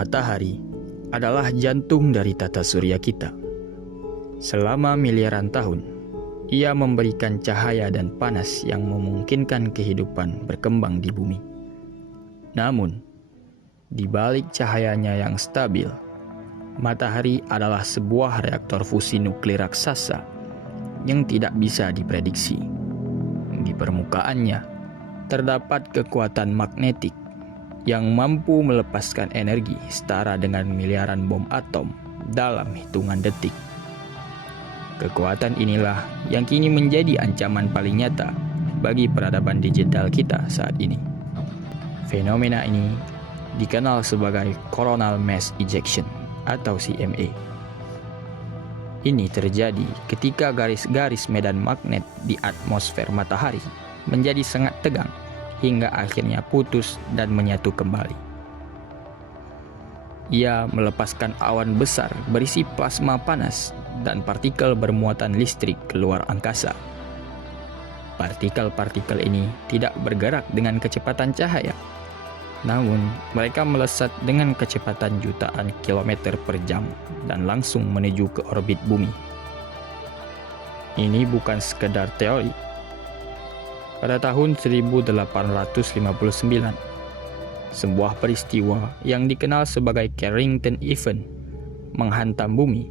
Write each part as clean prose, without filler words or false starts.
Matahari adalah jantung dari tata surya kita. Selama miliaran tahun, ia memberikan cahaya dan panas yang memungkinkan kehidupan berkembang di bumi. Namun, di balik cahayanya yang stabil, matahari adalah sebuah reaktor fusi nuklir raksasa yang tidak bisa diprediksi. Di permukaannya, terdapat kekuatan magnetik yang mampu melepaskan energi setara dengan miliaran bom atom dalam hitungan detik. Kekuatan inilah yang kini menjadi ancaman paling nyata bagi peradaban digital kita saat ini. Fenomena ini dikenal sebagai coronal mass ejection atau CME. Ini terjadi ketika garis-garis medan magnet di atmosfer matahari menjadi sangat tegang hingga akhirnya putus dan menyatu kembali. Ia melepaskan awan besar berisi plasma panas dan partikel bermuatan listrik keluar angkasa. Partikel-partikel ini tidak bergerak dengan kecepatan cahaya, namun mereka melesat dengan kecepatan jutaan kilometer per jam dan langsung menuju ke orbit bumi. Ini bukan sekedar teori. Pada tahun 1859, sebuah peristiwa yang dikenal sebagai Carrington Event menghantam bumi.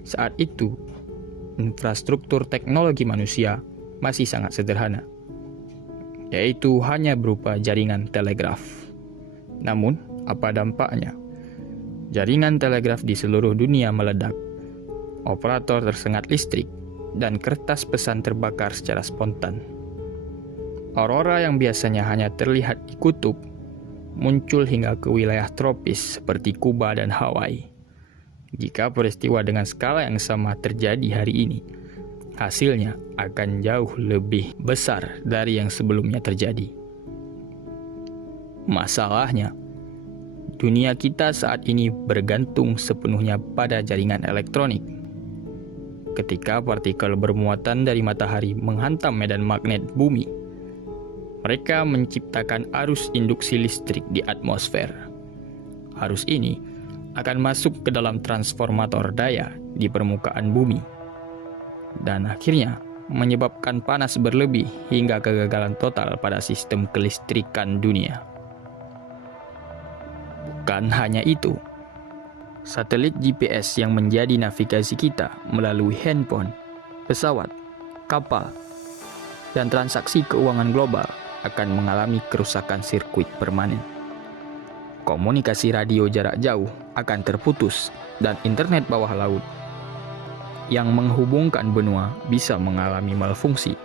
Saat itu, infrastruktur teknologi manusia masih sangat sederhana, yaitu hanya berupa jaringan telegraf. Namun, apa dampaknya? Jaringan telegraf di seluruh dunia meledak, operator tersengat listrik, dan kertas pesan terbakar secara spontan. Aurora yang biasanya hanya terlihat di kutub, muncul hingga ke wilayah tropis seperti Kuba dan Hawaii. Jika peristiwa dengan skala yang sama terjadi hari ini, hasilnya akan jauh lebih besar dari yang sebelumnya terjadi. Masalahnya, dunia kita saat ini bergantung sepenuhnya pada jaringan elektronik. Ketika partikel bermuatan dari matahari menghantam medan magnet bumi, mereka menciptakan arus induksi listrik di atmosfer. Arus ini akan masuk ke dalam transformator daya di permukaan bumi dan akhirnya menyebabkan panas berlebih hingga kegagalan total pada sistem kelistrikan dunia. Bukan hanya itu, satelit GPS yang menjadi navigasi kita melalui handphone, pesawat, kapal, dan transaksi keuangan global akan mengalami kerusakan sirkuit permanen. Komunikasi radio jarak jauh akan terputus dan internet bawah laut yang menghubungkan benua bisa mengalami malfungsi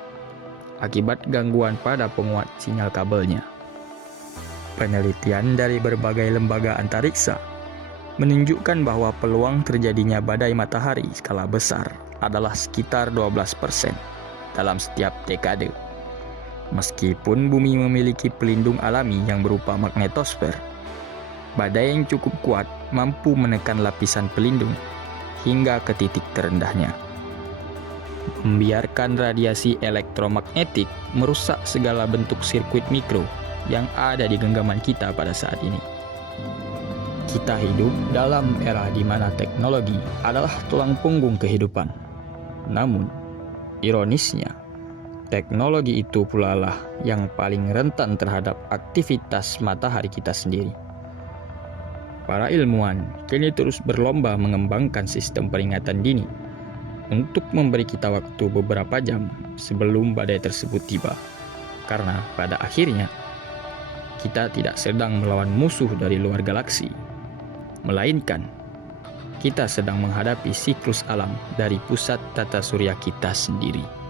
akibat gangguan pada penguat sinyal kabelnya. Penelitian dari berbagai lembaga antariksa menunjukkan bahwa peluang terjadinya badai matahari skala besar adalah sekitar 12% dalam setiap dekade. Meskipun bumi memiliki pelindung alami yang berupa magnetosfer, badai yang cukup kuat mampu menekan lapisan pelindung hingga ke titik terendahnya, membiarkan radiasi elektromagnetik merusak segala bentuk sirkuit mikro yang ada di genggaman kita pada saat ini. Kita hidup dalam era di mana teknologi adalah tulang punggung kehidupan. Namun, ironisnya, teknologi itu pula lah yang paling rentan terhadap aktivitas matahari kita sendiri. Para ilmuwan kini terus berlomba mengembangkan sistem peringatan dini untuk memberi kita waktu beberapa jam sebelum badai tersebut tiba. Karena pada akhirnya, kita tidak sedang melawan musuh dari luar galaksi, melainkan kita sedang menghadapi siklus alam dari pusat tata surya kita sendiri.